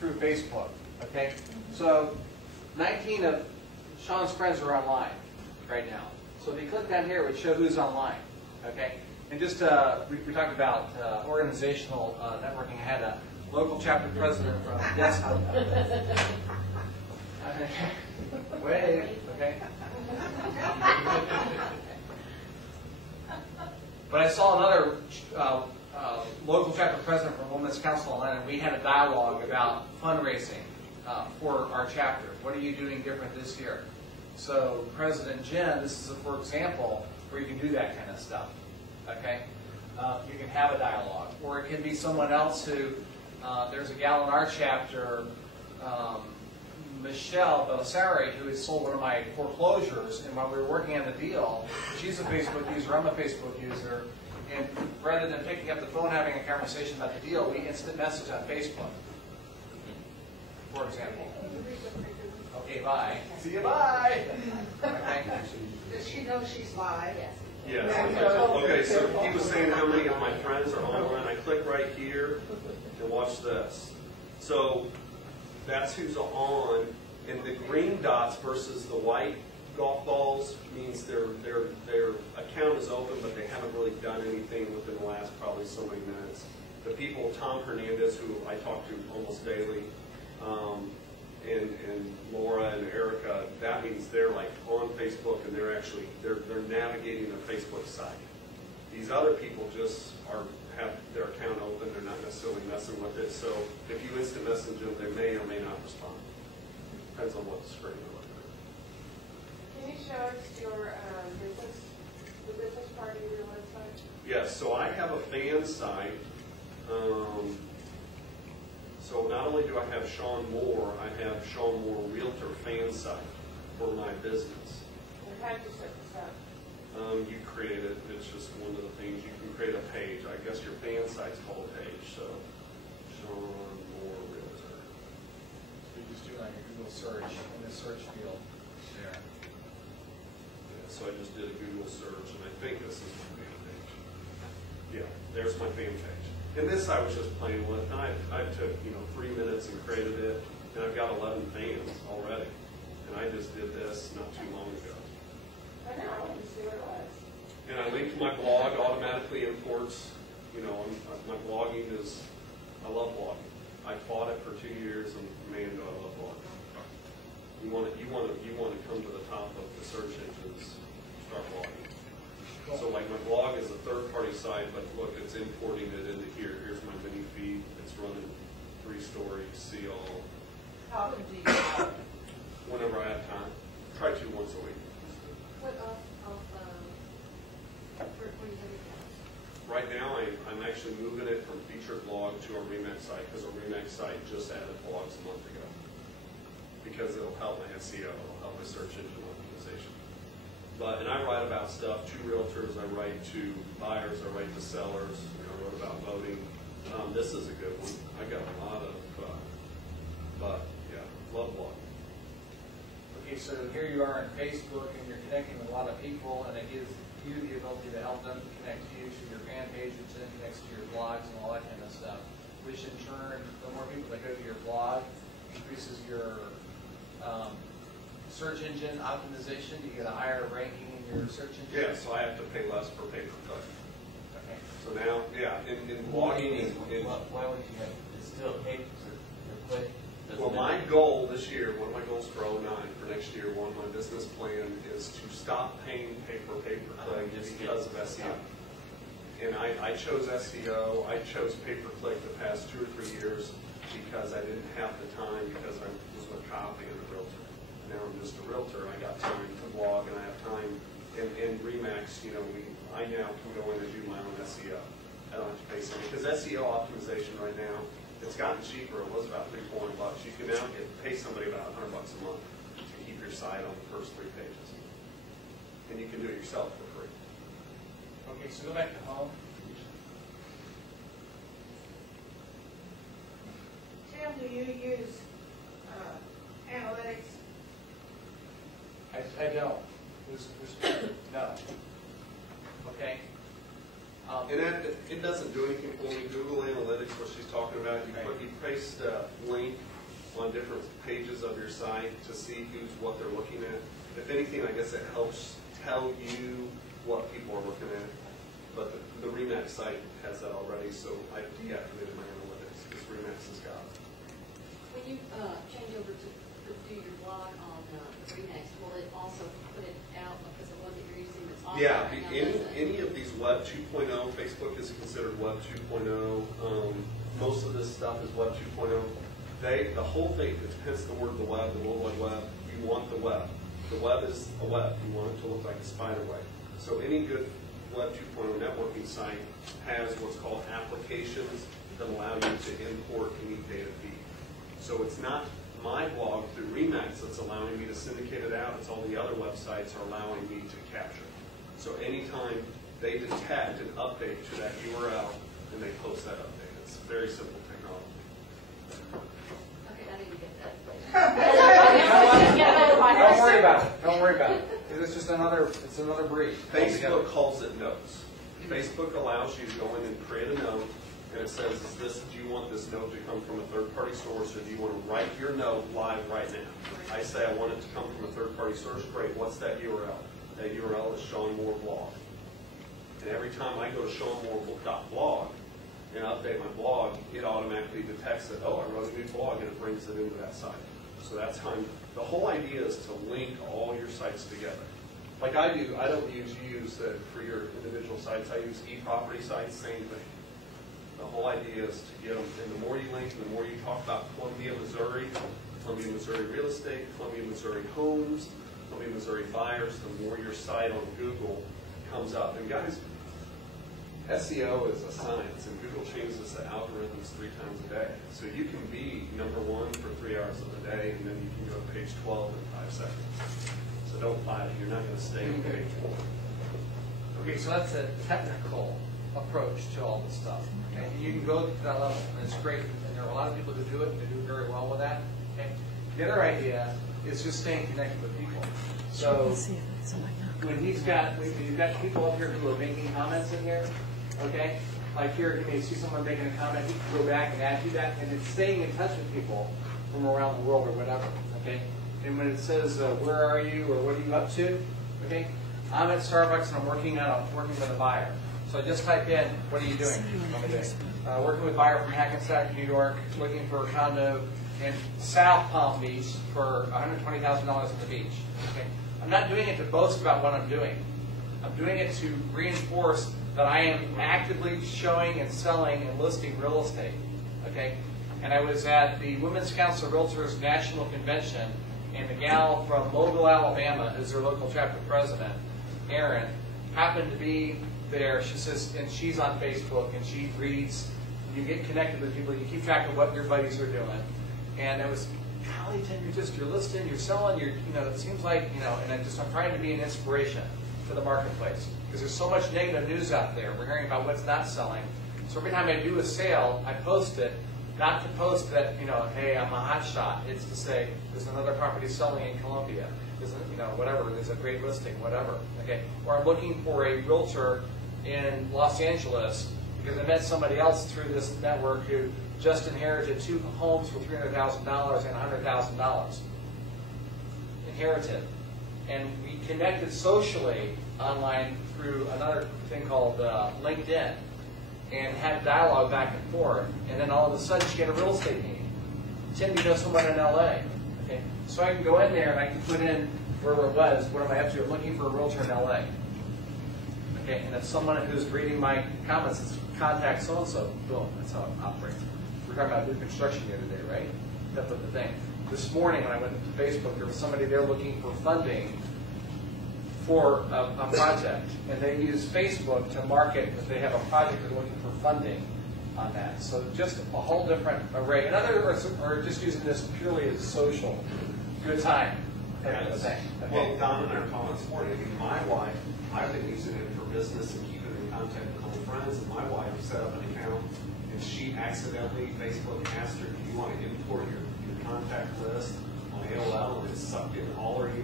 through Facebook. Okay, so 19 of Sean's friends are online right now. So if you click down here, it would show who's online. Okay, and just we talked about organizational networking. I had a local chapter president from Desktop. Wait, okay. But I saw another local chapter president from Women's Council Online, and we had a dialogue about fundraising for our chapter. What are you doing different this year? So President Jen, this is for example where you can do that kind of stuff. Okay, you can have a dialogue, or it can be someone else who. There's a gal in our chapter, Michelle Belisari, who has sold one of my foreclosures, and while we were working on the deal, she's a Facebook user, I'm a Facebook user, and rather than picking up the phone having a conversation about the deal, we instant message on Facebook, for example. Okay, bye. See you, bye. Okay. Does she know she's live? Yes. Okay, so he was saying how many of my friends are online. I click right here and watch this. So that's who's on, and the green dots versus the white golf balls means their account is open, but they haven't really done anything within the last probably so many minutes. The people, Tom Hernandez, who I talk to almost daily, and Laura and Erica, that means they're like on Facebook and they're actually they're navigating their Facebook site. These other people just have their account open, they're not necessarily messing with it. So if you instant message them, they may or may not respond. Depends on what the screen they're looking at. Can you show us your the business part of your website? Yes, so I have a fan site. So not only do I have Sean Moore, I have Sean Moore Realtor fan site for my business. And how did you set this up? You create it. It's just one of the things. You can create a page. I guess your fan site's called a page. So Sean Moore Realtor. So you just do like a Google search in the search field there. Yeah, so I just did a Google search, and I think this is my fan page. Yeah, there's my fan page. And this I was just playing with. And I took 3 minutes and created it, and I've got 11 fans already. And I just did this not too long ago. I know, I wanted to see what it was. And I linked my blog, automatically imports. My blogging is, I love blogging. I fought it for 2 years, and man, do I love blogging. You want to come to the top of the search engines, start blogging. So like my blog is a third-party site, but look, it's importing it into here. Here's my mini feed. It's running 3 stories, see all. How often do you have? Whenever I have time. Try to once a week. What Right now, I'm actually moving it from featured blog to a Remax site, because a Remax site just added blogs a month ago. Because it'll help my SEO, it'll help my search engine optimization. And I write about stuff to realtors, I write to buyers, I write to sellers. I wrote about voting. This is a good one. I got a lot of, but yeah, love blogging. Okay, so here you are on Facebook, and you're connecting with a lot of people, and it gives you the ability to help them connect to you to your fan page, which then connects to your blogs and all that kind of stuff. Which in turn, the more people that go to your blog, increases your search engine optimization. You get a higher ranking in your search engine. Yeah, so I have to pay less per pay per click. Okay. So now, yeah, in blogging, why would you have it still pay per click? well, my goal this year, one of my goals for 09, for next year, one of my business plan is to stop paying pay per click because of SEO. And I chose SEO, I chose pay per click the past 2 or 3 years because I didn't have the time, because I was a copy and a realtor. Now I'm just a realtor, I got time to blog, and I have time. And Remax, I now can go in and do my own SEO. I don't have to pay somebody, because SEO optimization right now, it's gotten cheaper. It was about $300-400. You can now pay somebody about $100 a month to keep your site on the first 3 pages, and you can do it yourself for free. Okay, so go back to home. Tim, do you use analytics? I don't. No. Okay. And It doesn't do anything for me. Google Analytics, what she's talking about, you paste a link on different pages of your site to see what they're looking at. If anything, I guess it helps tell you what people are looking at. But the RE/MAX site has that already, so I deactivated my analytics because RE/MAX has got it. When you change over to do your blog on the RE/MAX, will it also put it out because the one that you're using that's on Yeah, there right now? any of these Web 2.0, Facebook is considered Web 2.0. Most of this stuff is Web 2.0. The whole thing, hence the word the web, the World Wide Web, you want the web. The web is a web. You want it to look like a spider web. So any good Web 2.0 networking site has what's called applications that allow you to import any data feed. So it's not my blog through RE/MAX that's allowing me to syndicate it out. It's all the other websites are allowing me to capture. So anytime they detect an update to that URL, then they post that update. It's very simple technology. Okay, I didn't get that. Don't worry about it. Don't worry about it. It's just another breed. Facebook calls it notes. Facebook allows you to go in and create a note, and it says, do you want this note to come from a third-party source, or do you want to write your note live right now? I say I want it to come from a third-party source. Great. What's that URL? That URL is Sean Moore blog. And every time I go to seanmoore.blog and update my blog, it automatically detects that, oh, I wrote a new blog, and it brings it into that site. So that's how the whole idea is to link all your sites together. Like I do, I don't use for your individual sites. I use e-property sites, same thing. The whole idea is to get them, and the more you link, the more you talk about Columbia, Missouri real estate, Columbia, Missouri homes, Columbia, Missouri buyers, the more your site on Google comes up. And guys, SEO is a science, and Google changes the algorithms 3 times a day. So you can be #1 for 3 hours of the day, and then you can go to page 12 in 5 seconds. So don't fight it. You're not going to stay on page 4. Okay, so that's a technical approach to all this stuff. Okay? And you can go to that level, and it's great. And there are a lot of people who do it, and they do very well with that. Okay? The other idea is just staying connected with people. So when you've got people up here who are making comments in here, okay? Like here, you may see someone making a comment, you can go back and add to that, and it's staying in touch with people from around the world or whatever, okay? And when it says, where are you, or what are you up to, okay? I'm at Starbucks and I'm working with a buyer. So I just type in, what are you doing? Working with a buyer from Hackensack, New York, looking for a condo in South Palm Beach for $120,000 at the beach. Okay? I'm not doing it to boast about what I'm doing. I'm doing it to reinforce that I am actively showing and selling and listing real estate. Okay? And I was at the Women's Council of Realtors National Convention, and the gal from Mobile, Alabama, who's their local chapter president, Erin, happened to be there. She says, and she's on Facebook, and she reads, you get connected with people, you keep track of what your buddies are doing. And it was, golly, Tim, you're listing, you're selling, it seems like, and I'm trying to be an inspiration to the marketplace. Because there's so much negative news out there. We're hearing about what's not selling. So every time I do a sale, I post it, not to post that, hey, I'm a hot shot. It's to say, there's another property selling in Columbia. There's, whatever, there's a great listing, whatever. Okay? Or I'm looking for a realtor in Los Angeles because I met somebody else through this network who just inherited 2 homes for $300,000 and $100,000. Inherited. And we connected socially online through another thing called LinkedIn and had dialogue back and forth. And then all of a sudden she had a real estate meeting. Tim, you know someone in LA. Okay. So I can go in there and I can put in where it was, what am I up to? I'm looking for a realtor in LA. Okay, and if someone who's reading my comments says, contact so-and-so, boom, that's how it operates. We're talking about new construction the other day, right? That's the thing. This morning when I went to Facebook, there was somebody there looking for funding for a project, and they use Facebook to market that they have a project they're looking for funding on that. So just a whole different array. In other words, we're just using this purely as a social good time type of thing. Okay. Well, Don and I are talking this morning. My wife, I've been using it for business and keeping in contact with old friends, and my wife set up an account, and she accidentally, Facebook asked her, do you want to import your contact list on AOL, and it sucked in all her emails.